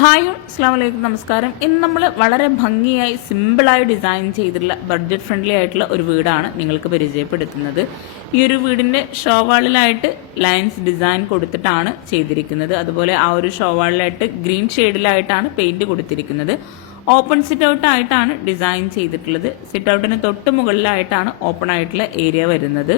Hi അസ്സലാമു അലൈക്കും, നമസ്കാരം. ഇന്ന് നമ്മൾ വളരെ ഭംഗിയായി സിമ്പിളായി ഡിസൈൻ ചെയ്തിട്ടുള്ള ബഡ്ജറ്റ് ഫ്രണ്ട്ലി ആയിട്ടുള്ള ഒരു വീടാണ് നിങ്ങൾക്ക് പരിചയപ്പെടുത്തുന്നത്. ഈ ഒരു വീടിൻ്റെ ഷോവാളിലായിട്ട് ലൈൻസ് ഡിസൈൻ കൊടുത്തിട്ടാണ് ചെയ്തിരിക്കുന്നത്. അതുപോലെ ആ ഒരു ഷോവാളിലായിട്ട് ഗ്രീൻ ഷെയ്ഡിലായിട്ടാണ് പെയിൻറ് കൊടുത്തിരിക്കുന്നത്. ഓപ്പൺ സിറ്റ് ഔട്ട് ആയിട്ടാണ് ഡിസൈൻ ചെയ്തിട്ടുള്ളത്. സിറ്റ് ഔട്ടിന് തൊട്ട് മുകളിലായിട്ടാണ് ഓപ്പൺ ആയിട്ടുള്ള ഏരിയ വരുന്നത്.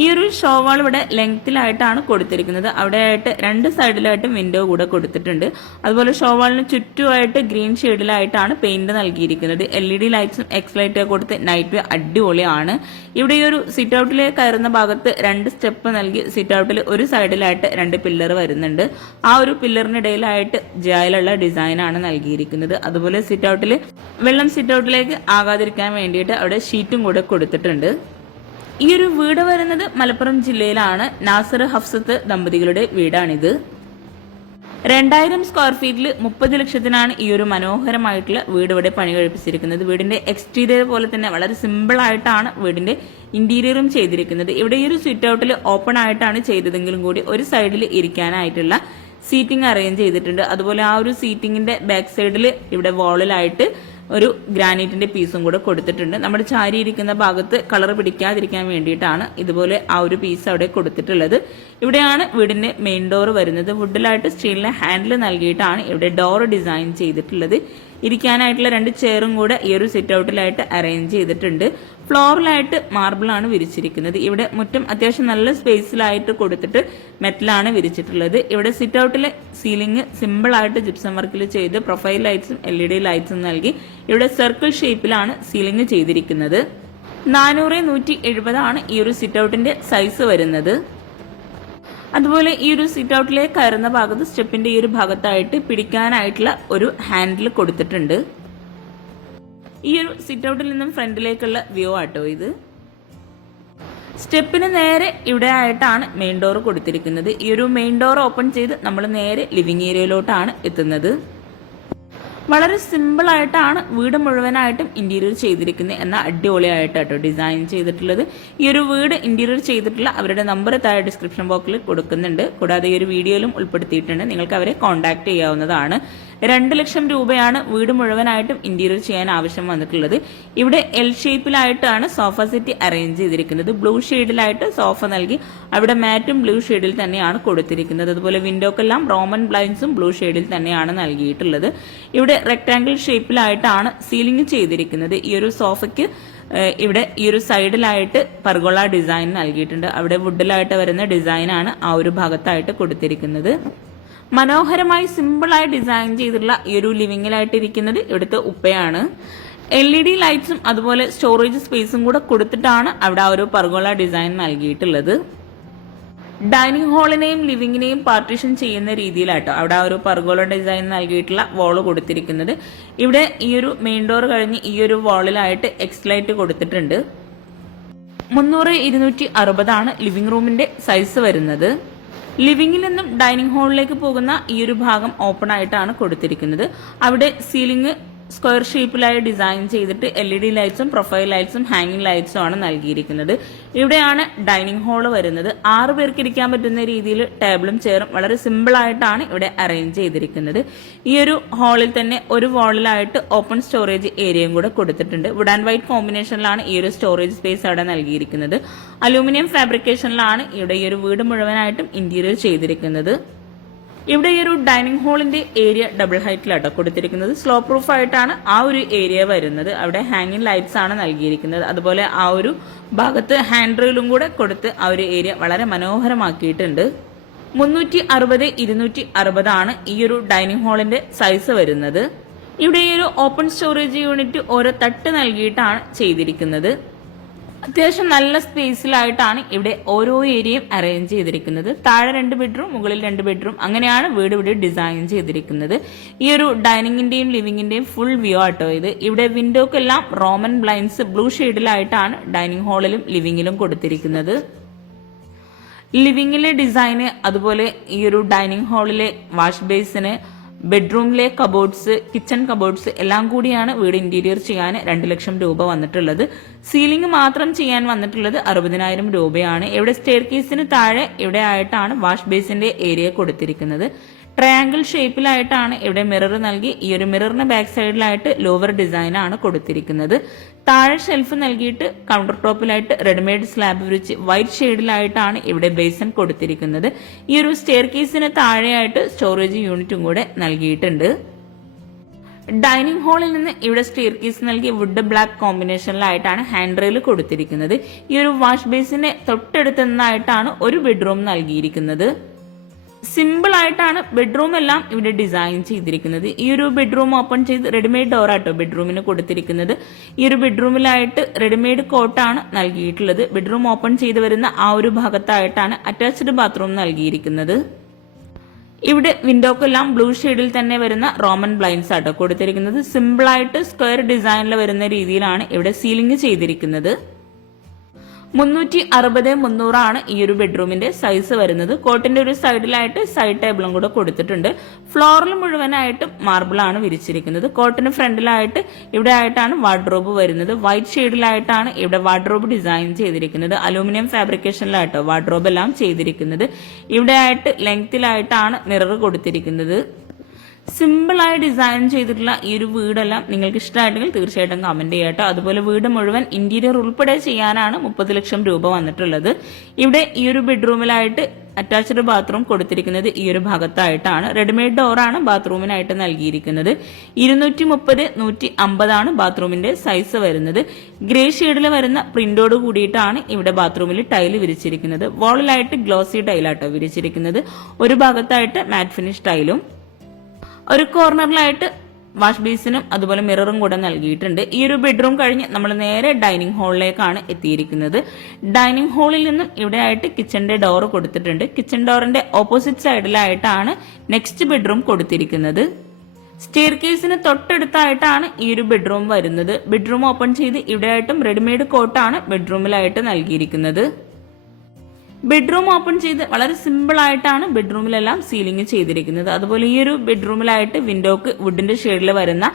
ഈ ഒരു ഷോവാൾ ഇവിടെ ലെങ്ത്തിലായിട്ടാണ് കൊടുത്തിരിക്കുന്നത്. അവിടെയായിട്ട് രണ്ട് സൈഡിലായിട്ടും വിൻഡോ കൂടെ കൊടുത്തിട്ടുണ്ട്. അതുപോലെ ഷോവാളിന് ചുറ്റുമായിട്ട് ഗ്രീൻ ഷെയ്ഡിലായിട്ടാണ് പെയിന്റ് നൽകിയിരിക്കുന്നത്. LED ലൈറ്റ്സും എക്സ് ലൈറ്റ് കൊടുത്ത് നൈറ്റ് വ്യൂ അടിപൊളിയാണ്. ഇവിടെ ഈ ഒരു സിറ്റ് ഔട്ടിലേക്ക് കയറുന്ന ഭാഗത്ത് 2 സ്റ്റെപ്പ് നൽകി സിറ്റ് ഔട്ടിൽ ഒരു സൈഡിലായിട്ട് 2 പില്ലർ വരുന്നുണ്ട്. ആ ഒരു പില്ലറിനിടയിലായിട്ട് ജായിലുള്ള ഡിസൈനാണ് നൽകിയിരിക്കുന്നത്. അതുപോലെ സിറ്റ് ഔട്ടിൽ വെള്ളം സിറ്റ് ഔട്ടിലേക്ക് ആകാതിരിക്കാൻ വേണ്ടിയിട്ട് അവിടെ ഷീറ്റും കൂടെ കൊടുത്തിട്ടുണ്ട്. ഈ ഒരു വീട് വരുന്നത് മലപ്പുറം ജില്ലയിലാണ്. നാസർ ഹഫ്സത്ത് ദമ്പതികളുടെ വീടാണിത്. 2000 സ്ക്വയർ ഫീറ്റിൽ 30 ലക്ഷത്തിനാണ് ഈ ഒരു മനോഹരമായിട്ടുള്ള വീട് ഇവിടെ പണി കഴിപ്പിച്ചിരിക്കുന്നത്. വീടിന്റെ എക്സ്റ്റീരിയർ പോലെ തന്നെ വളരെ സിമ്പിൾ ആയിട്ടാണ് വീടിന്റെ ഇന്റീരിയറും ചെയ്തിരിക്കുന്നത്. ഇവിടെ ഈ ഒരു സിറ്റ് ഔട്ടിൽ ഓപ്പൺ ആയിട്ടാണ് ചെയ്തതെങ്കിലും കൂടി ഒരു സൈഡിൽ ഇരിക്കാനായിട്ടുള്ള സീറ്റിംഗ് അറേഞ്ച് ചെയ്തിട്ടുണ്ട്. അതുപോലെ ആ ഒരു സീറ്റിംഗിന്റെ ബാക്ക് സൈഡിൽ ഇവിടെ വാളിലായിട്ട് ഒരു ഗ്രാനൈറ്റിന്റെ പീസും കൂടെ കൊടുത്തിട്ടുണ്ട്. നമ്മുടെ ചാരി ഇരിക്കുന്ന ഭാഗത്ത് കളർ പിടിക്കാതിരിക്കാൻ വേണ്ടിയിട്ടാണ് ഇതുപോലെ ആ ഒരു പീസ് അവിടെ കൊടുത്തിട്ടുള്ളത്. ഇവിടെയാണ് വീടിന്റെ മെയിൻ ഡോർ വരുന്നത്. വുഡിലായിട്ട് സ്റ്റീലിന്റെ ഹാൻഡിൽ നൽകിയിട്ടാണ് ഇവിടെ ഡോർ ഡിസൈൻ ചെയ്തിട്ടുള്ളത്. ഇരിക്കാനായിട്ടുള്ള 2 ചെയറും കൂടെ ഈ ഒരു സിറ്റ് ഔട്ടിലായിട്ട് അറേഞ്ച് ചെയ്തിട്ടുണ്ട്. ഫ്ലോറിലായിട്ട് മാർബിളാണ് വിരിച്ചിരിക്കുന്നത്. ഇവിടെ മുറ്റം അത്യാവശ്യം നല്ല സ്പേസിലായിട്ട് കൊടുത്തിട്ട് മെറ്റലാണ് വിരിച്ചിട്ടുള്ളത്. ഇവിടെ സിറ്റ് ഔട്ടിലെ സീലിംഗ് സിമ്പിൾ ആയിട്ട് ജിപ്സം വർക്കിൽ ചെയ്ത് പ്രൊഫൈൽ ലൈറ്റ്സും LED ലൈറ്റ്സും നൽകി ഇവിടെ സർക്കിൾ ഷേപ്പിലാണ് സീലിംഗ് ചെയ്തിരിക്കുന്നത്. 400-170 ആണ് ഈ ഒരു സിറ്റ് ഔട്ടിന്റെ സൈസ് വരുന്നത്. അതുപോലെ ഈ ഒരു സിറ്റ് ഔട്ടിലേക്ക് കയറുന്ന ഭാഗത്ത് സ്റ്റെപ്പിന്റെ ഈ ഒരു ഭാഗത്തായിട്ട് പിടിക്കാനായിട്ടുള്ള ഒരു ഹാൻഡിൽ കൊടുത്തിട്ടുണ്ട്. ഈ ഒരു സിറ്റ് ഔട്ടിൽ നിന്നും ഫ്രണ്ടിലേക്കുള്ള വ്യൂ ആട്ടോ ഇത്. സ്റ്റെപ്പിന് നേരെ ഇവിടെ ആയിട്ടാണ് മെയിൻ ഡോർ കൊടുത്തിരിക്കുന്നത്. ഈ ഒരു മെയിൻ ഡോർ ഓപ്പൺ ചെയ്ത് നമ്മൾ നേരെ ലിവിംഗ് ഏരിയയിലോട്ടാണ് എത്തുന്നത്. വളരെ സിമ്പിൾ ആയിട്ടാണ് വീട് മുഴുവനായിട്ടും ഇന്റീരിയർ ചെയ്തിരിക്കുന്നത്. എന്നാൽ അടിപൊളിയായിട്ടോ ഡിസൈൻ ചെയ്തിട്ടുള്ളത്. ഈ ഒരു വീട് ഇന്റീരിയർ ചെയ്തിട്ടുള്ള അവരുടെ നമ്പർ താഴെ ഡിസ്ക്രിപ്ഷൻ ബോക്സിൽ കൊടുക്കുന്നുണ്ട്. കൂടാതെ ഈ ഒരു വീഡിയോയിലും ഉൾപ്പെടുത്തിയിട്ടുണ്ട്. നിങ്ങൾക്ക് അവരെ കോൺടാക്ട് ചെയ്യാവുന്നതാണ്. 2 ലക്ഷം രൂപയാണ് വീട് മുഴുവനായിട്ടും ഇന്റീരിയർ ചെയ്യാൻ ആവശ്യം വന്നിട്ടുള്ളത്. ഇവിടെ L ഷേപ്പിലായിട്ടാണ് സോഫ സെറ്റ് അറേഞ്ച് ചെയ്തിരിക്കുന്നത്. ബ്ലൂ ഷെയ്ഡിലായിട്ട് സോഫ നൽകി അവിടെ മാറ്റും ബ്ലൂ ഷെയ്ഡിൽ തന്നെയാണ് കൊടുത്തിരിക്കുന്നത്. അതുപോലെ വിൻഡോക്കെല്ലാം റോമൻ ബ്ലൈൻഡ്സും ബ്ലൂ ഷെയ്ഡിൽ തന്നെയാണ് നൽകിയിട്ടുള്ളത്. ഇവിടെ റെക്ടാംഗിൾ ഷേപ്പിലായിട്ടാണ് സീലിംഗ് ചെയ്തിരിക്കുന്നത്. ഈ ഒരു സോഫയ്ക്ക് ഇവിടെ ഈ ഒരു സൈഡിലായിട്ട് പർഗോള ഡിസൈൻ നൽകിയിട്ടുണ്ട്. അവിടെ വുഡിലായിട്ട് വരുന്ന ഡിസൈനാണ് ആ ഒരു ഭാഗത്തായിട്ട് കൊടുത്തിരിക്കുന്നത്. മനോഹരമായി സിമ്പിളായി ഡിസൈൻ ചെയ്തിട്ടുള്ള ഈ ഒരു ലിവിങ്ങിലായിട്ട് ഇരിക്കുന്നത് ഇവിടുത്തെ ഉപ്പയാണ്. LED ലൈറ്റ്സും അതുപോലെ സ്റ്റോറേജ് സ്പേസും കൂടെ കൊടുത്തിട്ടാണ് അവിടെ ആ ഒരു പർഗോള ഡിസൈൻ നൽകിയിട്ടുള്ളത്. ഡൈനിങ് ഹാളിനെയും ലിവിങ്ങിനെയും പാർട്ടീഷൻ ചെയ്യുന്ന രീതിയിലാട്ടോ അവിടെ ആ ഒരു പർഗോള ഡിസൈൻ നൽകിയിട്ടുള്ള വാള് കൊടുത്തിരിക്കുന്നത്. ഇവിടെ ഈ ഒരു മെയിൻ ഡോർ കഴിഞ്ഞ് ഈ ഒരു വാളിലായിട്ട് എക്സ് ലൈറ്റ് കൊടുത്തിട്ടുണ്ട്. 300-260 ആണ് ലിവിംഗ് റൂമിന്റെ സൈസ് വരുന്നത്. ലിവിംഗിൽ നിന്നും ഡൈനിങ് ഹാളിലേക്ക് പോകുന്ന ഈ ഒരു ഭാഗം ഓപ്പൺ ആയിട്ടാണ് കൊടുത്തിരിക്കുന്നത്. അവിടെ സീലിംഗ് സ്ക്വയർ ഷേപ്പിലായി ഡിസൈൻ ചെയ്തിട്ട് LED ലൈറ്റ്സും പ്രൊഫൈൽ ലൈറ്റ്സും ഹാങ്ങിങ് ലൈറ്റ്സും ആണ് നൽകിയിരിക്കുന്നത്. ഇവിടെയാണ് ഡൈനിങ് ഹാള് വരുന്നത്. 6 പേർക്ക് ഇരിക്കാൻ പറ്റുന്ന രീതിയിൽ ടേബിളും ചെയറും വളരെ സിമ്പിൾ ആയിട്ടാണ് ഇവിടെ അറേഞ്ച് ചെയ്തിരിക്കുന്നത്. ഈ ഒരു ഹാളിൽ തന്നെ ഒരു വാളിലായിട്ട് ഓപ്പൺ സ്റ്റോറേജ് ഏരിയയും കൂടെ കൊടുത്തിട്ടുണ്ട്. വുഡ് ആൻഡ് വൈറ്റ് കോമ്പിനേഷനിലാണ് ഈ ഒരു സ്റ്റോറേജ് സ്പേസ് അവിടെ നൽകിയിരിക്കുന്നത്. അലൂമിനിയം ഫാബ്രിക്കേഷനിലാണ് ഇവിടെ ഈ ഒരു വീട് മുഴുവനായിട്ടും ഇന്റീരിയർ ചെയ്തിരിക്കുന്നത്. ഇവിടെ ഈ ഒരു ഡൈനിങ് ഹാളിന്റെ ഏരിയ ഡബിൾ ഹൈറ്റിലാട്ടോ കൊടുത്തിരിക്കുന്നത്. സ്ലോ പ്രൂഫ് ആയിട്ടാണ് ആ ഒരു ഏരിയ വരുന്നത്. അവിടെ ഹാങ്ങിങ് ലൈറ്റ്സ് ആണ് നൽകിയിരിക്കുന്നത്. അതുപോലെ ആ ഒരു ഭാഗത്ത് ഹാൻഡ് റെയിലും കൂടെ കൊടുത്ത് ആ ഒരു ഏരിയ വളരെ മനോഹരമാക്കിയിട്ടുണ്ട്. 360-260 ആണ് ഈ ഒരു ഡൈനിങ് ഹാളിന്റെ സൈസ് വരുന്നത്. ഇവിടെ ഈ ഒരു ഓപ്പൺ സ്റ്റോറേജ് യൂണിറ്റ് ഓരോ തട്ട് നൽകിയിട്ടാണ് ചെയ്തിരിക്കുന്നത്. അത്യാവശ്യം നല്ല സ്പേസിലായിട്ടാണ് ഇവിടെ ഓരോ ഏരിയയും അറേഞ്ച് ചെയ്തിരിക്കുന്നത്. താഴെ 2 ബെഡ്റൂം, മുകളിൽ 2 ബെഡ്റൂം, അങ്ങനെയാണ് വീട് ഇവിടെ ഡിസൈൻ ചെയ്തിരിക്കുന്നത്. ഈ ഒരു ഡൈനിങ്ങിന്റെയും ലിവിങ്ങിന്റെയും ഫുൾ വ്യൂ ആട്ടോ ഇത്. ഇവിടെ വിൻഡോക്കെല്ലാം റോമൻ ബ്ലൈൻഡ്സ് ബ്ലൂ ഷെയ്ഡിലായിട്ടാണ് ഡൈനിങ് ഹാളിലും ലിവിങ്ങിലും കൊടുത്തിരിക്കുന്നത്. ലിവിങ്ങിലെ ഡിസൈന് അതുപോലെ ഈ ഒരു ഡൈനിങ് ഹാളിലെ വാഷ് ബേസിന് ബെഡ്റൂമിലെ കബോർഡ്സ്, കിച്ചൺ കബോർഡ്സ് എല്ലാം കൂടിയാണ് വീട് ഇന്റീരിയർ ചെയ്യാൻ 2 ലക്ഷം രൂപ വന്നിട്ടുള്ളത്. സീലിംഗ് മാത്രം ചെയ്യാൻ വന്നിട്ടുള്ളത് 60,000 രൂപയാണ്. ഇവിടെ സ്റ്റെയർ കേസിന് താഴെ ഇവിടെ ആയിട്ടാണ് വാഷ് ബേസിന്റെ ഏരിയ കൊടുത്തിരിക്കുന്നത്. ട്രയാങ്കിൾ ഷേപ്പിലായിട്ടാണ് ഇവിടെ മിറർ നൽകി. ഈ ഒരു മിററിന് ബാക്ക് സൈഡിലായിട്ട് ലോവർ ഡിസൈൻ ആണ് കൊടുത്തിരിക്കുന്നത്. താഴെ ഷെൽഫ് നൽകിയിട്ട് കൗണ്ടർ ടോപ്പിലായിട്ട് റെഡിമെയ്ഡ് സ്ലാബ് വിരിച്ച് വൈറ്റ് ഷെയ്ഡിലായിട്ടാണ് ഇവിടെ ബേസൻ കൊടുത്തിരിക്കുന്നത്. ഈ ഒരു സ്റ്റെയർ കേസിന് താഴെയായിട്ട് സ്റ്റോറേജ് യൂണിറ്റും കൂടെ നൽകിയിട്ടുണ്ട്. ഡൈനിങ് ഹാളിൽ നിന്ന് ഇവിടെ സ്റ്റെയർ കേസ് നൽകി വുഡ് ബ്ലാക്ക് കോമ്പിനേഷനിലായിട്ടാണ് ഹാൻഡ് റെയിൽ കൊടുത്തിരിക്കുന്നത്. ഈ ഒരു വാഷ് ബേസിന്റെ തൊട്ടടുത്തുനിന്നായിട്ടാണ് ഒരു ബെഡ്റൂം നൽകിയിരിക്കുന്നത്. സിമ്പിൾ ആയിട്ടാണ് ബെഡ്റൂം എല്ലാം ഇവിടെ ഡിസൈൻ ചെയ്തിരിക്കുന്നത്. ഈ ഒരു ബെഡ്റൂം ഓപ്പൺ ചെയ്ത് റെഡിമെയ്ഡ് ഡോറാട്ടോ ബെഡ്റൂമിന് കൊടുത്തിരിക്കുന്നത്. ഈ ഒരു ബെഡ്റൂമിലായിട്ട് റെഡിമെയ്ഡ് കോട്ടാണ് നൽകിയിട്ടുള്ളത്. ബെഡ്റൂം ഓപ്പൺ ചെയ്ത് വരുന്ന ആ ഒരു ഭാഗത്തായിട്ടാണ് അറ്റാച്ച്ഡ് ബാത്റൂം നൽകിയിരിക്കുന്നത്. ഇവിടെ വിൻഡോക്കെല്ലാം ബ്ലൂ ഷെയ്ഡിൽ തന്നെ വരുന്ന റോമൻ ബ്ലൈൻഡ്സ് ആട്ടോ കൊടുത്തിരിക്കുന്നത്. സിമ്പിൾ ആയിട്ട് സ്ക്വയർ ഡിസൈനിൽ വരുന്ന രീതിയിലാണ് ഇവിടെ സീലിംഗ് ചെയ്തിരിക്കുന്നത്. 360-300 ആണ് ഈ ഒരു ബെഡ്റൂമിന്റെ സൈസ് വരുന്നത്. കോട്ടിന്റെ ഒരു സൈഡിലായിട്ട് സൈഡ് ടേബിളും കൂടെ കൊടുത്തിട്ടുണ്ട്. ഫ്ലോറിൽ മുഴുവനായിട്ടും മാർബിൾ ആണ് വിരിച്ചിരിക്കുന്നത്. കോട്ടിന് ഫ്രണ്ടിലായിട്ട് ഇവിടെ ആയിട്ടാണ് വാർഡ്രോബ് വരുന്നത്. വൈറ്റ് ഷെയ്ഡിലായിട്ടാണ് ഇവിടെ വാർഡ്രോബ് ഡിസൈൻ ചെയ്തിരിക്കുന്നത്. അലൂമിനിയം ഫാബ്രിക്കേഷനിലായിട്ടോ വാർഡ്രോബ് എല്ലാം ചെയ്തിരിക്കുന്നത്. ഇവിടെ ആയിട്ട് ലെങ്തിലായിട്ടാണ് മിറർ കൊടുത്തിരിക്കുന്നത്. സിമ്പിളായി ഡിസൈൻ ചെയ്തിട്ടുള്ള ഈ ഒരു വീടെല്ലാം നിങ്ങൾക്ക് ഇഷ്ടമായിട്ടെങ്കിൽ തീർച്ചയായിട്ടും കമന്റ് ചെയ്യാട്ടോ. അതുപോലെ വീട് മുഴുവൻ ഇന്റീരിയർ ഉൾപ്പെടെ ചെയ്യാനാണ് 30 ലക്ഷം രൂപ വന്നിട്ടുള്ളത്. ഇവിടെ ഈ ഒരു ബെഡ്റൂമിലായിട്ട് അറ്റാച്ച്ഡ് ബാത്റൂം കൊടുത്തിരിക്കുന്നത് ഈ ഒരു ഭാഗത്തായിട്ടാണ്. റെഡിമെയ്ഡ് ഡോറാണ് ബാത്റൂമിനായിട്ട് നൽകിയിരിക്കുന്നത്. 230-150 ആണ് ബാത്റൂമിന്റെ സൈസ് വരുന്നത്. ഗ്രേ ഷെയ്ഡിൽ വരുന്ന പ്രിന്റോട് കൂടിയിട്ടാണ് ഇവിടെ ബാത്റൂമിൽ ടൈല് വിരിച്ചിരിക്കുന്നത്. വാളിലായിട്ട് ഗ്ലോസി ടൈലാട്ടോ വിരിച്ചിരിക്കുന്നത്. ഒരു ഭാഗത്തായിട്ട് മാറ്റ് ഫിനിഷ് ടൈലും ഒരു കോർണറിലായിട്ട് വാഷ് ബേസിനും അതുപോലെ മിററും കൂടെ നൽകിയിട്ടുണ്ട്. ഈ ഒരു ബെഡ്റൂം കഴിഞ്ഞ് നമ്മൾ നേരെ ഡൈനിങ് ഹാളിലേക്കാണ് എത്തിയിരിക്കുന്നത്. ഡൈനിങ് ഹാളിൽ നിന്നും ഇവിടെ ആയിട്ട് കിച്ചന്റെ ഡോർ കൊടുത്തിട്ടുണ്ട്. കിച്ചൺ ഡോറിന്റെ ഓപ്പോസിറ്റ് സൈഡിലായിട്ടാണ് നെക്സ്റ്റ് ബെഡ്റൂം കൊടുത്തിരിക്കുന്നത്. സ്റ്റെയർ കേസിന് തൊട്ടടുത്തായിട്ടാണ് ഈ ഒരു ബെഡ്റൂം വരുന്നത്. ബെഡ്റൂം ഓപ്പൺ ചെയ്ത് ഇവിടെയായിട്ടും റെഡിമെയ്ഡ് കോട്ടാണ് ബെഡ്റൂമിലായിട്ട് നൽകിയിരിക്കുന്നത്. ബെഡ്റൂം ഓപ്പൺ ചെയ്ത് വളരെ സിമ്പിൾ ആയിട്ടാണ് ബെഡ്റൂമിലെല്ലാം സീലിംഗ് ചെയ്തിരിക്കുന്നത്. അതുപോലെ ഈ ഒരു ബെഡ്റൂമിലായിട്ട് വിൻഡോക്ക് വുഡിന്റെ ഷെയ്ഡിൽ വരുന്ന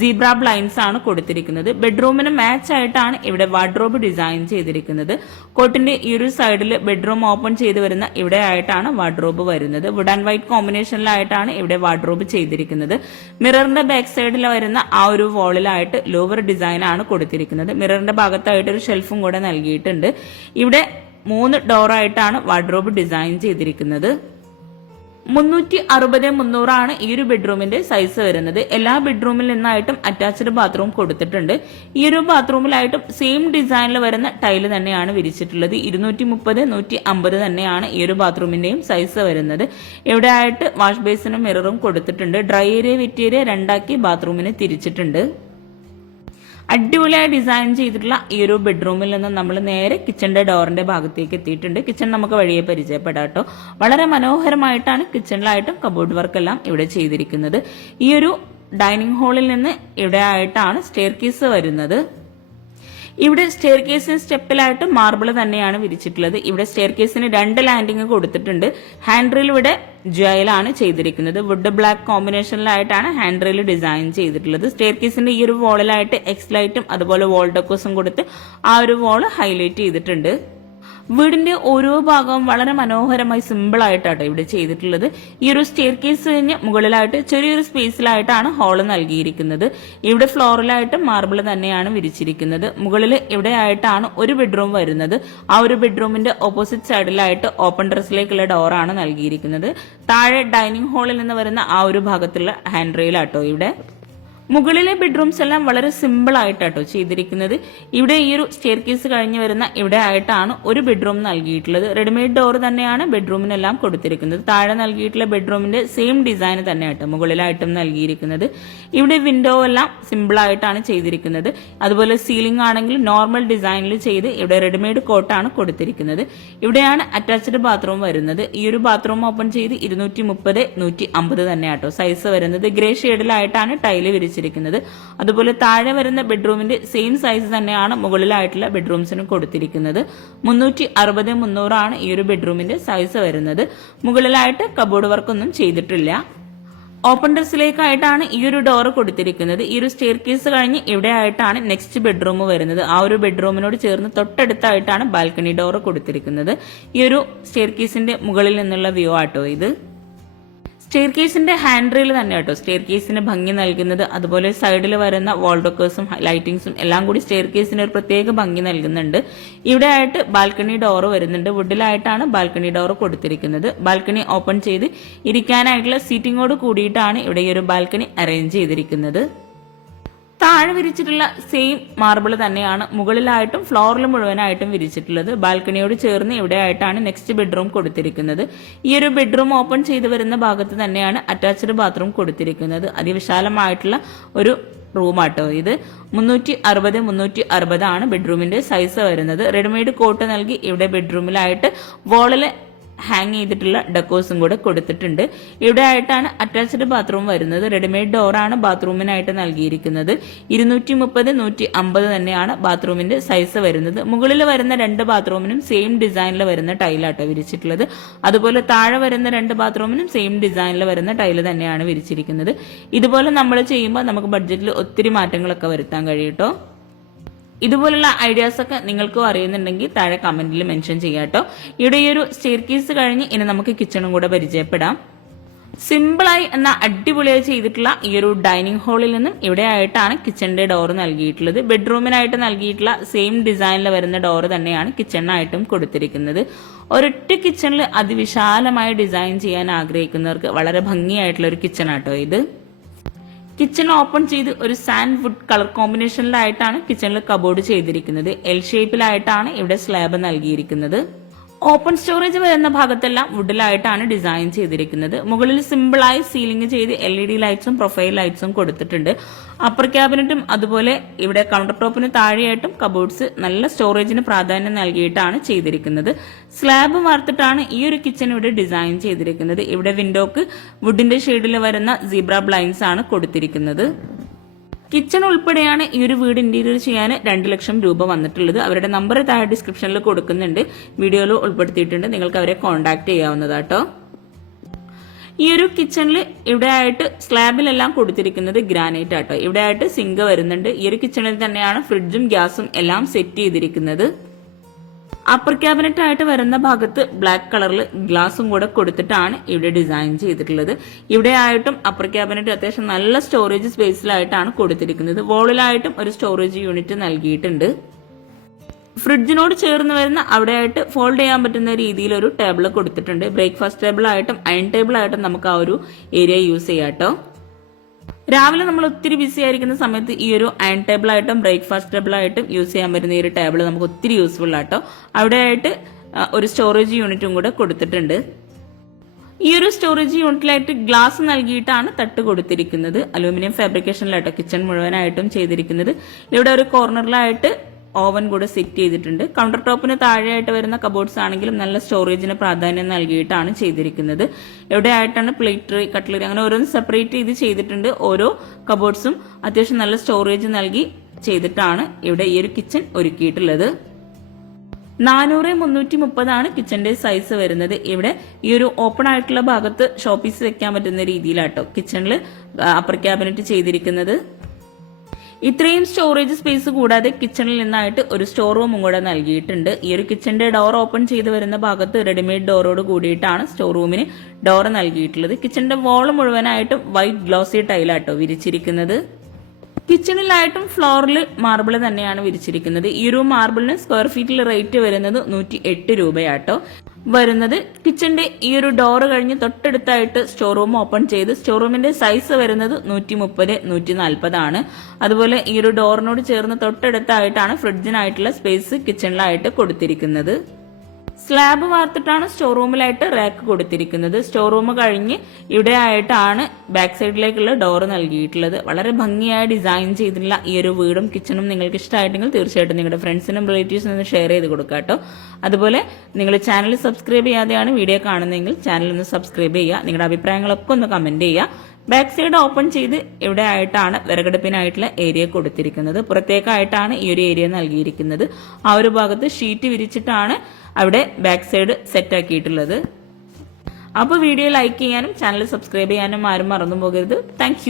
സീബ്ര ബ്ലൈൻഡ്സ് ആണ് കൊടുത്തിരിക്കുന്നത്. ബെഡ്റൂമിന് മാച്ച് ആയിട്ടാണ് ഇവിടെ വാർഡ്രോബ് ഡിസൈൻ ചെയ്തിരിക്കുന്നത്. കോട്ടിന്റെ ഈ ഒരു സൈഡിൽ ബെഡ്റൂം ഓപ്പൺ ചെയ്ത് വരുന്ന ഇവിടെ ആയിട്ടാണ് വാർഡ്രോബ് വരുന്നത്. വുഡ് ആൻഡ് വൈറ്റ് കോമ്പിനേഷനിലായിട്ടാണ് ഇവിടെ വാർഡ്രോബ് ചെയ്തിരിക്കുന്നത്. മിററിന്റെ ബാക്ക് സൈഡിൽ വരുന്ന ആ ഒരു വാളിലായിട്ട് ലോവർ ഡിസൈൻ ആണ് കൊടുത്തിരിക്കുന്നത്. മിററിന്റെ ഭാഗത്തായിട്ട് ഒരു ഷെൽഫും കൂടെ നൽകിയിട്ടുണ്ട്. ഇവിടെ 3 ഡോറായിട്ടാണ് വാർഡ്രോബ് ഡിസൈൻ ചെയ്തിരിക്കുന്നത്. 360-300 ആണ് ഈ ഒരു ബെഡ്റൂമിന്റെ സൈസ് വരുന്നത്. എല്ലാ ബെഡ്റൂമിൽ നിന്നായിട്ടും അറ്റാച്ച്ഡ് ബാത്റൂം കൊടുത്തിട്ടുണ്ട്. ഈ ഒരു ബാത്റൂമിലായിട്ടും സെയിം ഡിസൈനിൽ വരുന്ന ടൈല് തന്നെയാണ് വിരിച്ചിട്ടുള്ളത്. 230-150 തന്നെയാണ് ഈ ഒരു ബാത്റൂമിന്റെയും സൈസ് വരുന്നത്. ഇവിടെ ആയിട്ട് വാഷ് ബേസിനും മിററും കൊടുത്തിട്ടുണ്ട്. ഡ്രൈ ഏരിയ വെറ്റ് ഏരിയ രണ്ടാക്കി ബാത്റൂമിന് തിരിച്ചിട്ടുണ്ട്. അടിപൊളിയായി ഡിസൈൻ ചെയ്തിട്ടുള്ള ഈ ഒരു ബെഡ്റൂമിൽ നിന്ന് നമ്മൾ നേരെ കിച്ചന്റെ ഡോറിന്റെ ഭാഗത്തേക്ക് എത്തിയിട്ടുണ്ട്. കിച്ചൺ നമുക്ക് വഴിയെ പരിചയപ്പെടാം കേട്ടോ. വളരെ മനോഹരമായിട്ടാണ് കിച്ചണിലായിട്ടും കബോർഡ് വർക്ക് എല്ലാം ഇവിടെ ചെയ്തിരിക്കുന്നത്. ഈ ഒരു ഡൈനിങ് ഹാളിൽ നിന്ന് ഇവിടെ ആയിട്ടാണ് സ്റ്റെയർ കേസ് വരുന്നത്. ഇവിടെ സ്റ്റെയർ കേസിന് സ്റ്റെപ്പിലായിട്ട് മാർബിൾ തന്നെയാണ് വിരിച്ചിട്ടുള്ളത്. ഇവിടെ സ്റ്റെയർ കേസിന് 2 ലാൻഡിങ് കൊടുത്തിട്ടുണ്ട്. ഹാൻഡ് റെയിൽ ഇവിടെ ജോയിലാണ് ചെയ്തിരിക്കുന്നത്. വുഡ് ബ്ലാക്ക് കോമ്പിനേഷനിലായിട്ടാണ് ഹാൻഡ് റെയിൽ ഡിസൈൻ ചെയ്തിട്ടുള്ളത്. സ്റ്റെയർ കേസിന്റെ ഈ ഒരു വോളിലായിട്ട് എക്സ് ലൈറ്റും അതുപോലെ വോൾ ഡെക്കോസും കൊടുത്ത് ആ ഒരു വോൾ ഹൈലൈറ്റ് ചെയ്തിട്ടുണ്ട്. വീടിന്റെ ഓരോ ഭാഗവും വളരെ മനോഹരമായി സിമ്പിൾ ആയിട്ടാണ് ഇവിടെ ചെയ്തിട്ടുള്ളത്. ഈ ഒരു സ്റ്റെയർ കേസ് കഴിഞ്ഞ് മുകളിലായിട്ട് ചെറിയൊരു സ്പേസിലായിട്ടാണ് ഹാള് നൽകിയിരിക്കുന്നത്. ഇവിടെ ഫ്ലോറിലായിട്ട് മാർബിൾ തന്നെയാണ് വിരിച്ചിരിക്കുന്നത്. മുകളിൽ ഇവിടെ ആയിട്ടാണ് ഒരു ബെഡ്റൂം വരുന്നത്. ആ ഒരു ബെഡ്റൂമിന്റെ ഓപ്പോസിറ്റ് സൈഡിലായിട്ട് ഓപ്പൺ ടെറസിലേക്കുള്ള ഡോറാണ് നൽകിയിരിക്കുന്നത്. താഴെ ഡൈനിങ് ഹാളിൽ നിന്ന് വരുന്ന ആ ഒരു ഭാഗത്തുള്ള ഹാൻഡ് റെയിൽ ആട്ടോ ഇവിടെ. മുകളിലെ ബെഡ്റൂംസ് എല്ലാം വളരെ സിമ്പിൾ ആയിട്ടാട്ടോ ചെയ്തിരിക്കുന്നത്. ഇവിടെ ഈ ഒരു സ്റ്റെയർ കേസ് കഴിഞ്ഞ് വരുന്ന ഇവിടെ ആയിട്ടാണ് ഒരു ബെഡ്റൂം നൽകിയിട്ടുള്ളത്. റെഡിമെയ്ഡ് ഡോർ തന്നെയാണ് ബെഡ്റൂമിനെല്ലാം കൊടുത്തിരിക്കുന്നത്. താഴെ നൽകിയിട്ടുള്ള ബെഡ്റൂമിന്റെ സെയിം ഡിസൈൻ തന്നെയാട്ടോ മുകളിലായിട്ടും നൽകിയിരിക്കുന്നത്. ഇവിടെ വിൻഡോ എല്ലാം സിമ്പിൾ ആയിട്ടാണ് ചെയ്തിരിക്കുന്നത്. അതുപോലെ സീലിംഗ് ആണെങ്കിൽ നോർമൽ ഡിസൈനിൽ ചെയ്ത് ഇവിടെ റെഡിമെയ്ഡ് കോട്ടാണ് കൊടുത്തിരിക്കുന്നത്. ഇവിടെയാണ് അറ്റാച്ച്ഡ് ബാത്റൂം വരുന്നത്. ഈ ഒരു ബാത്റൂം ഓപ്പൺ ചെയ്ത് 230-150 തന്നെയാട്ടോ സൈസ് വരുന്നത്. ഗ്രേ ഷെയ്ഡിലായിട്ടാണ് ടൈല് വിരിച്ചിരിക്കുന്നത്. അതുപോലെ താഴെ വരുന്ന ബെഡ്റൂമിന്റെ സെയിം സൈസ് തന്നെയാണ് മുകളിലായിട്ടുള്ള ബെഡ്റൂംസിനും കൊടുത്തിരിക്കുന്നത്. 360-300 ആണ് ഈ ഒരു ബെഡ്റൂമിന്റെ സൈസ് വരുന്നത്. മുകളിലായിട്ട് കബോർഡ് വർക്ക് ഒന്നും ചെയ്തിട്ടില്ല. ഓപ്പൺ ടെറസിലേക്കായിട്ടാണ് ഈ ഒരു ഡോർ കൊടുത്തിരിക്കുന്നത്. ഈ ഒരു സ്റ്റെയർ കേസ് കഴിഞ്ഞ് ഇവിടെ ആയിട്ടാണ് നെക്സ്റ്റ് ബെഡ്റൂം വരുന്നത്. ആ ഒരു ബെഡ്റൂമിനോട് ചേർന്ന് തൊട്ടടുത്തായിട്ടാണ് ബാൽക്കണി ഡോർ കൊടുത്തിരിക്കുന്നത്. ഈ ഒരു സ്റ്റെയർ കേസിന്റെ മുകളിൽ നിന്നുള്ള വ്യൂ ആട്ടോ ഇത്. സ്റ്റെയർ കേസിന്റെ ഹാൻഡ് റെയിൽ തന്നെ കേട്ടോ സ്റ്റെയർ കേസിന് ഭംഗി നൽകുന്നത്. അതുപോലെ സൈഡിൽ വരുന്ന വാൾ ഡെക്കേഴ്സും ലൈറ്റിംഗ്സും എല്ലാം കൂടി സ്റ്റെയർ കേസിന് ഒരു പ്രത്യേക ഭംഗി നൽകുന്നുണ്ട്. ഇവിടെ ആയിട്ട് ബാൽക്കണി ഡോർ വരുന്നുണ്ട്. വുഡിലായിട്ടാണ് ബാൽക്കണി ഡോർ കൊടുത്തിരിക്കുന്നത്. ബാൽക്കണി ഓപ്പൺ ചെയ്ത് ഇരിക്കാനായിട്ടുള്ള സീറ്റിങ്ങോട് കൂടിയിട്ടാണ് ഇവിടെ ഈ ഒരു ബാൽക്കണി അറേഞ്ച് ചെയ്തിരിക്കുന്നത്. താഴെ വിരിച്ചിട്ടുള്ള സെയിം മാർബിൾ തന്നെയാണ് മുകളിലായിട്ടും ഫ്ലോറിൽ മുഴുവനായിട്ടും വിരിച്ചിട്ടുള്ളത്. ബാൽക്കണിയോട് ചേർന്ന് ഇവിടെ ആയിട്ടാണ് നെക്സ്റ്റ് ബെഡ്റൂം കൊടുത്തിരിക്കുന്നത്. ഈ ഒരു ബെഡ്റൂം ഓപ്പൺ ചെയ്ത് വരുന്ന ഭാഗത്ത് തന്നെയാണ് അറ്റാച്ച്ഡ് ബാത്റൂം കൊടുത്തിരിക്കുന്നത്. അതിവിശാലമായിട്ടുള്ള ഒരു റൂമാട്ടോ ഇത്. 360 ആണ് ബെഡ്റൂമിന്റെ സൈസ് വരുന്നത്. റെഡിമെയ്ഡ് കോട്ട് നൽകി ഇവിടെ ബെഡ്റൂമിലായിട്ട് വോളില് ഹാങ് ചെയ്തിട്ടുള്ള ഡെക്കോസും കൂടെ കൊടുത്തിട്ടുണ്ട്. ഇവിടെ ആയിട്ടാണ് അറ്റാച്ച്ഡ് ബാത്റൂം വരുന്നത്. റെഡിമെയ്ഡ് ഡോറാണ് ബാത്റൂമിനായിട്ട് നൽകിയിരിക്കുന്നത്. 230-150 തന്നെയാണ് ബാത്റൂമിന്റെ സൈസ് വരുന്നത്. മുകളിൽ വരുന്ന 2 ബാത്റൂമിനും സെയിം ഡിസൈനിൽ വരുന്ന ടൈലാട്ടോ വിരിച്ചിട്ടുള്ളത്. അതുപോലെ താഴെ വരുന്ന 2 ബാത്റൂമിനും സെയിം ഡിസൈനിൽ വരുന്ന ടൈല് തന്നെയാണ് വിരിച്ചിരിക്കുന്നത്. ഇതുപോലെ നമ്മൾ ചെയ്യുമ്പോൾ നമുക്ക് ബഡ്ജറ്റിൽ ഒത്തിരി മാറ്റങ്ങളൊക്കെ വരുത്താൻ കഴിയൂട്ടോ. ഇതുപോലുള്ള ഐഡിയാസ് ഒക്കെ നിങ്ങൾക്കും അറിയുന്നുണ്ടെങ്കിൽ താഴെ കമന്റിൽ മെൻഷൻ ചെയ്യാട്ടോ. ഇവിടെ ഈ ഒരു സ്റ്റെയർ കേസ് കഴിഞ്ഞ് ഇനി നമുക്ക് കിച്ചണും കൂടെ പരിചയപ്പെടാം. സിമ്പിളായി എന്ന അടിപൊളിയായി ചെയ്തിട്ടുള്ള ഈ ഒരു ഡൈനിങ് ഹാളിൽ നിന്നും ഇവിടെ ആയിട്ടാണ് കിച്ചണിന്റെ ഡോർ നൽകിയിട്ടുള്ളത്. ബെഡ്റൂമിനായിട്ട് നൽകിയിട്ടുള്ള സെയിം ഡിസൈനിൽ വരുന്ന ഡോർ തന്നെയാണ് കിച്ചണിനായിട്ടും കൊടുത്തിരിക്കുന്നത്. ഒരൊറ്റ കിച്ചണിൽ അതിവിശാലമായി ഡിസൈൻ ചെയ്യാൻ ആഗ്രഹിക്കുന്നവർക്ക് വളരെ ഭംഗിയായിട്ടുള്ള ഒരു കിച്ചണാട്ടോ ഇത്. കിച്ചൺ ഓപ്പൺ ചെയ്ത് ഒരു സാൻഡ് വുഡ് കളർ കോമ്പിനേഷനിലായിട്ടാണ് കിച്ചണിൽ കബോർഡ് ചെയ്തിരിക്കുന്നത്. എൽ ഷേപ്പിലായിട്ടാണ് ഇവിടെ സ്ലാബ് നൽകിയിരിക്കുന്നത്. ഓപ്പൺ സ്റ്റോറേജ് വരുന്ന ഭാഗത്തെല്ലാം വുഡിലായിട്ടാണ് ഡിസൈൻ ചെയ്തിരിക്കുന്നത്. മുകളിൽ സിമ്പിളായി സീലിംഗ് ചെയ്ത് LED ലൈറ്റ്സും പ്രൊഫൈൽ ലൈറ്റ്സും കൊടുത്തിട്ടുണ്ട്. അപ്പർ ക്യാബിനറ്റും അതുപോലെ ഇവിടെ കൗണ്ടർ ടോപ്പിന് താഴെയായിട്ടും കബോർഡ്സ് നല്ല സ്റ്റോറേജിന് പ്രാധാന്യം നൽകിയിട്ടാണ് ചെയ്തിരിക്കുന്നത്. സ്ലാബ് വാർത്തിട്ടാണ് ഈ ഒരു കിച്ചൺ ഇവിടെ ഡിസൈൻ ചെയ്തിരിക്കുന്നത്. ഇവിടെ വിൻഡോക്ക് വുഡിന്റെ ഷെയ്ഡിൽ വരുന്ന സീബ്ര ബ്ലൈൻഡ്സ് ആണ് കൊടുത്തിരിക്കുന്നത്. കിച്ചൺ ഉൾപ്പെടെയാണ് ഈ ഒരു വീട് ഇന്റീരിയർ ചെയ്യാൻ 2 ലക്ഷം രൂപ വന്നിട്ടുള്ളത്. അവരുടെ നമ്പർ താഴെ ഡിസ്ക്രിപ്ഷനിൽ കൊടുക്കുന്നുണ്ട്, വീഡിയോയിൽ ഉൾപ്പെടുത്തിയിട്ടുണ്ട്. നിങ്ങൾക്ക് അവരെ കോൺടാക്ട് ചെയ്യാവുന്നതാട്ടോ. ഈ ഒരു കിച്ചണിൽ ഇവിടെ ആയിട്ട് സ്ലാബിലെല്ലാം കൊടുത്തിരിക്കുന്നത് ഗ്രാനൈറ്റ് ആട്ടോ. ഇവിടെ ആയിട്ട് സിങ്ക് വരുന്നുണ്ട്. ഈ ഒരു കിച്ചണിൽ തന്നെയാണ് ഫ്രിഡ്ജും ഗ്യാസും എല്ലാം സെറ്റ് ചെയ്തിരിക്കുന്നത്. അപ്പർ ക്യാബിനറ്റ് ആയിട്ട് വരുന്ന ഭാഗത്ത് ബ്ലാക്ക് കളറിൽ ഗ്ലാസും കൂടെ കൊടുത്തിട്ടാണ് ഇവിടെ ഡിസൈൻ ചെയ്തിട്ടുള്ളത്. ഇവിടെ ആയിട്ടും അപ്പർ ക്യാബിനറ്റ് അത്യാവശ്യം നല്ല സ്റ്റോറേജ് സ്പേസിലായിട്ടാണ് കൊടുത്തിരിക്കുന്നത്. വോളിലായിട്ടും ഒരു സ്റ്റോറേജ് യൂണിറ്റ് നൽകിയിട്ടുണ്ട്. ഫ്രിഡ്ജിനോട് ചേർന്ന് വരുന്ന അവിടെ ആയിട്ട് ഫോൾഡ് ചെയ്യാൻ പറ്റുന്ന രീതിയിൽ ഒരു ടേബിൾ കൊടുത്തിട്ടുണ്ട്. ബ്രേക്ക്ഫാസ്റ്റ് ടേബിൾ ആയിട്ടും അയൺ ടേബിൾ ആയിട്ടും നമുക്ക് ആ ഒരു ഏരിയ യൂസ് ചെയ്യാട്ടോ. രാവിലെ നമ്മൾ ഒത്തിരി ബിസി ആയിരിക്കുന്ന സമയത്ത് ഈ ഒരു അയൺ ടേബിൾ ആയിട്ടും ബ്രേക്ക്ഫാസ്റ്റ് ടേബിൾ ആയിട്ടും യൂസ് ചെയ്യാൻ പറ്റുന്ന ഈ ഒരു ടേബിൾ നമുക്ക് ഒത്തിരി യൂസ്ഫുൾ ആട്ടോ. അവിടെ ആയിട്ട് ഒരു സ്റ്റോറേജ് യൂണിറ്റും കൂടെ കൊടുത്തിട്ടുണ്ട്. ഈ ഒരു സ്റ്റോറേജ് യൂണിറ്റിലായിട്ട് ഗ്ലാസ് നൽകിയിട്ടാണ് തട്ട് കൊടുത്തിരിക്കുന്നത്. അലൂമിനിയം ഫാബ്രിക്കേഷനിലാട്ടോ കിച്ചൺ മുഴുവനായിട്ടും ചെയ്തിരിക്കുന്നത്. ഇവിടെ ഒരു കോർണറിലായിട്ട് ഓവൻ കൂടെ സെറ്റ് ചെയ്തിട്ടുണ്ട്. കൗണ്ടർ ടോപ്പിന് താഴെയായിട്ട് വരുന്ന കബോർഡ്സ് ആണെങ്കിലും നല്ല സ്റ്റോറേജിന് പ്രാധാന്യം നൽകിയിട്ടാണ് ചെയ്തിരിക്കുന്നത്. ഇവിടെ ആയിട്ടാണ് പ്ലേറ്റ്, കട്ട്ലറി അങ്ങനെ ഓരോന്ന് സെപ്പറേറ്റ് ചെയ്ത് ചെയ്തിട്ടുണ്ട്. ഓരോ കബോർഡ്സും അത്യാവശ്യം നല്ല സ്റ്റോറേജ് നൽകി ചെയ്തിട്ടാണ് ഇവിടെ ഈ ഒരു കിച്ചൺ ഒരുക്കിയിട്ടുള്ളത്. 400-330 കിച്ചന്റെ സൈസ് വരുന്നത്. ഇവിടെ ഈ ഒരു ഓപ്പൺ ആയിട്ടുള്ള ഭാഗത്ത് ഷോപ്പീസ് വെക്കാൻ പറ്റുന്ന രീതിയിലാട്ടോ കിച്ചണിൽ അപ്പർ ക്യാബിനറ്റ് ചെയ്തിരിക്കുന്നത്. ഇത്രയും സ്റ്റോറേജ് സ്പേസ് കൂടാതെ കിച്ചണിൽ നിന്നായിട്ട് ഒരു സ്റ്റോർ റൂമും കൂടെ നൽകിയിട്ടുണ്ട്. ഈ ഒരു കിച്ചന്റെ ഡോർ ഓപ്പൺ ചെയ്ത് വരുന്ന ഭാഗത്ത് റെഡിമെയ്ഡ് ഡോറോട് കൂടിയിട്ടാണ് സ്റ്റോർ റൂമിന് ഡോർ നൽകിയിട്ടുള്ളത്. കിച്ചന്റെ വാൾ മുഴുവനായിട്ടും വൈറ്റ് ഗ്ലോസി ടൈലാട്ടോ വിരിച്ചിരിക്കുന്നത്. കിച്ചണിലായിട്ടും ഫ്ലോറിൽ മാർബിൾ തന്നെയാണ് വിരിച്ചിരിക്കുന്നത്. ഈ ഒരു മാർബിളിന് സ്ക്വയർ ഫീറ്റിൽ റേറ്റ് വരുന്നത് 108 രൂപയാട്ടോ വരുന്നത്. കിച്ചന്റെ ഈ ഒരു ഡോർ കഴിഞ്ഞ് തൊട്ടടുത്തായിട്ട് സ്റ്റോർ റൂം ഓപ്പൺ ചെയ്ത് സ്റ്റോർ റൂമിന്റെ സൈസ് വരുന്നത് 130-140 ആണ്. അതുപോലെ ഈ ഒരു ഡോറിനോട് ചേർന്ന് തൊട്ടടുത്തായിട്ടാണ് ഫ്രിഡ്ജിനായിട്ടുള്ള സ്പേസ് കിച്ചണിലായിട്ട് കൊടുത്തിരിക്കുന്നത്. സ്ലാബ് വാർത്തിട്ടാണ് സ്റ്റോർ റൂമിലായിട്ട് റാക്ക് കൊടുത്തിരിക്കുന്നത്. സ്റ്റോർ റൂം കഴിഞ്ഞ് ഇവിടെ ആയിട്ടാണ് ബാക്ക് സൈഡിലേക്കുള്ള ഡോർ നൽകിയിട്ടുള്ളത്. വളരെ ഭംഗിയായി ഡിസൈൻ ചെയ്തിട്ടുള്ള ഈ ഒരു വീടും കിച്ചണും നിങ്ങൾക്ക് ഇഷ്ടമായിട്ടെങ്കിൽ തീർച്ചയായിട്ടും നിങ്ങളുടെ ഫ്രണ്ട്സിനും റിലേറ്റീവ്സിനും ഒന്ന് ഷെയർ ചെയ്ത് കൊടുക്കുക കേട്ടോ. അതുപോലെ നിങ്ങൾ ചാനൽ സബ്സ്ക്രൈബ് ചെയ്യാതെയാണ് വീഡിയോ കാണുന്നതെങ്കിൽ ചാനൽ ഒന്ന് സബ്സ്ക്രൈബ് ചെയ്യുക. നിങ്ങളുടെ അഭിപ്രായങ്ങളൊക്കെ ഒന്ന് കമന്റ് ചെയ്യുക. ബാക്ക് സൈഡ് ഓപ്പൺ ചെയ്ത് ഇവിടെ ആയിട്ടാണ് വിറകടുപ്പിനായിട്ടുള്ള ഏരിയ കൊടുത്തിരിക്കുന്നത്. പുറത്തേക്കായിട്ടാണ് ഈ ഒരു ഏരിയ നൽകിയിരിക്കുന്നത്. ആ ഒരു ഭാഗത്ത് ഷീറ്റ് വിരിച്ചിട്ടാണ് അവിടെ ബാക്ക് സൈഡ് സെറ്റ് ആക്കിയിട്ടുള്ളത്. അപ്പോൾ വീഡിയോ ലൈക്ക് ചെയ്യാനും ചാനൽ സബ്സ്ക്രൈബ് ചെയ്യാനും ആരും മറന്നു പോകരുത്. താങ്ക്